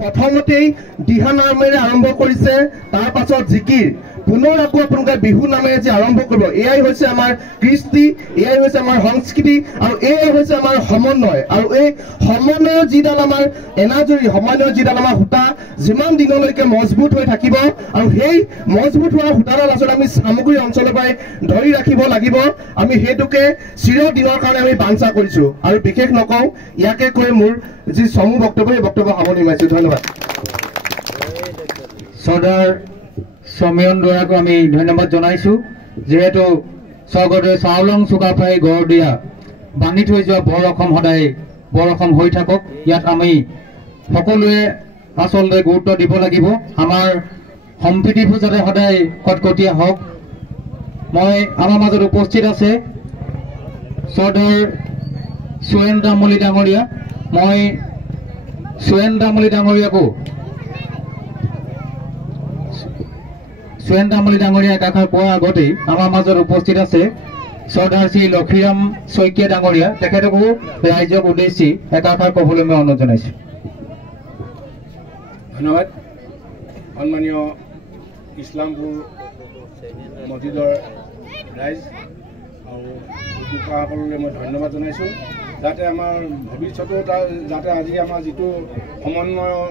প্ৰথমতেই দিহা নামেৰে আৰম্ভ কৰিছে, তাৰ পাছত জিকিৰ, পুনৰ আকৌ আপোনালোকে বিহু নামেৰে যে আৰম্ভ কৰিব। এয়াই হৈছে আমাৰ কৃষ্টি, এয়াই হৈছে আমাৰ সংস্কৃতি, আৰু এয়াই হৈছে আমাৰ সমন্বয়। আৰু এই সমন্বয়ৰ যিডাল আমাৰ এনাজৰী, সমন্বয়ৰ যিডাল আমাৰ সূতা যিমান দিনলৈকে মজবুত হৈ থাকিব, আৰু সেই মজবুত হোৱা সূতাডাল আচলতে আমি সামগ্ৰী অঞ্চলৰ পৰাই ধৰি ৰাখিব লাগিব। আমি সেইটোকে চিৰদিনৰ কাৰণে আমি বাঞ্ছা কৰিছো। আৰু বিশেষ নকওঁ, ইয়াকে কৈ মোৰ যি চমু বক্তব্য, সেই বক্তব্য সামৰণি মাৰিছো। ধন্যবাদ। চৰ্দাৰ সমীৰণ দুৱৰাকো আমি ধন্যবাদ জনাইছো, যিহেতু স্বৰ্গদেউ চাওলং চুকাফাই গঢ় দিয়া বান্ধি থৈ যোৱা বৰ অসম সদায় বৰ অসম হৈ থাকক। ইয়াত আমি সকলোৱে আচলতে গুৰুত্ব দিব লাগিব। আমাৰ সম্প্ৰীতিবোৰ যাতে সদায় কটকটীয়া হওক। মই আমাৰ মাজত উপস্থিত আছে চৰ্দাৰ সুৰেণ তামুলী ডাঙৰীয়া। মই সুৰেণ তামুলী ডাঙৰীয়াকো সুৰেণ তামুলী ডাঙৰীয়া একাষাৰ কোৱাৰ আগতেই আমাৰ মাজত উপস্থিত আছে চৰ্দাৰ শ্ৰী লক্ষীৰাম শইকীয়া ডাঙৰীয়া। তেখেতকো ৰাইজক উদ্দেশ্যি একাষাৰ ক'বলৈ মই অনুৰোধ জনাইছো। ধন্যবাদ। সন্মানীয় ইছলামপুৰ মছজিদৰ ৰাইজ আৰু উদ্যোক্তাসকললৈ মই ধন্যবাদ জনাইছোঁ, যাতে আমাৰ ভৱিষ্যতেও যাতে আজি আমাৰ যিটো সমন্বয়ৰ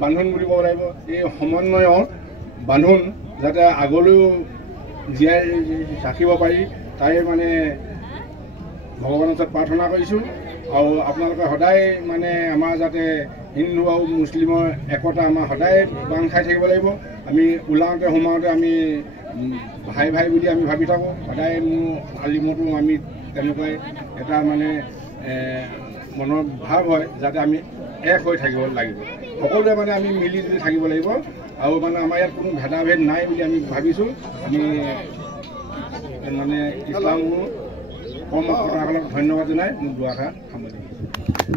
বান্ধোন বুলি ক'ব লাগিব, এই সমন্বয়ৰ বান্ধোন যাতে আগলৈও জীয়াই ৰাখিব পাৰি, তাই মানে ভগৱানৰ ওচৰত প্ৰাৰ্থনা কৰিছোঁ। আৰু আপোনালোকে সদায় মানে আমাৰ যাতে হিন্দু আৰু মুছলিমৰ একতা আমাৰ সদায় বান্ধ খাই থাকিব লাগিব। আমি ওলাওঁতে সোমাওঁতে আমি ভাই ভাই বুলি আমি ভাবি থাকোঁ। সদায় মোৰ আলিমতো আমি তেনেকুৱাই এটা মানে মনৰ ভাৱ হয়, যাতে আমি এক হৈ থাকিব লাগিব। সকলোৱে মানে আমি মিলি জুলি থাকিব লাগিব। আৰু মানে আমাৰ ইয়াত কোনো ভেদাভেদ নাই বুলি আমি ভাবিছোঁ। আমি মানে ইছলামপুৰ কৰ্মকৰ্তাসকলক ধন্যবাদ জনাই মোৰ দুআষাৰ সামৰণি মাৰিছোঁ।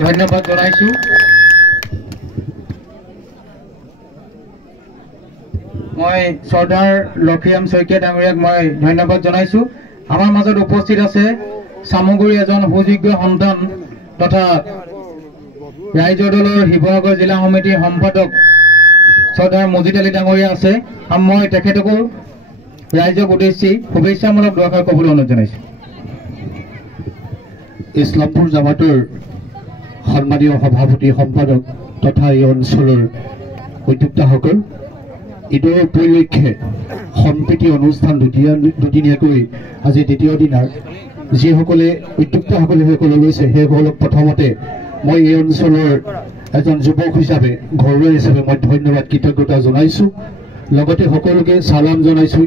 ধন্যবাদ জনাইছোঁ। মই চৰ্দাৰ লক্ষীৰাম শইকীয়া ডাঙৰীয়াক মই ধন্যবাদ জনাইছোঁ। আমাৰ মাজত উপস্থিত আছে চামগুৰি এজন সুযোগ্য সন্তান তথা ৰাইজৰ দলৰ শিৱসাগৰ জিলা সমিতিৰ সম্পাদক চৰ্দাৰ মজিদ আলী ডাঙৰীয়া আছে। মই তেখেতকো ৰাইজক উদ্দেশ্যি শুভেচ্ছামূলক দুআষাৰ ক'বলৈ অনুৰোধ জনাইছোঁ। ইছলামপুৰ জামাতৰ সন্মানীয় সভাপতি সম্পাদক তথা এই অঞ্চলৰ উদ্যোক্তাসকল, ঈদৰ উপলক্ষে সম্প্ৰীতি অনুষ্ঠান দুদিনীয়াকৈ আজি দ্বিতীয় দিনাৰ যিসকলে উদ্যোক্তাসকলে সেইসকলে লৈছে, সেইসকলক প্ৰথমতে মই এই অঞ্চলৰ এজন যুৱক হিচাপে, ঘৰুৱা হিচাপে মই ধন্যবাদ কৃতজ্ঞতা জনাইছোঁ। লগতে সকলোকে চালাম জনাইছোঁ।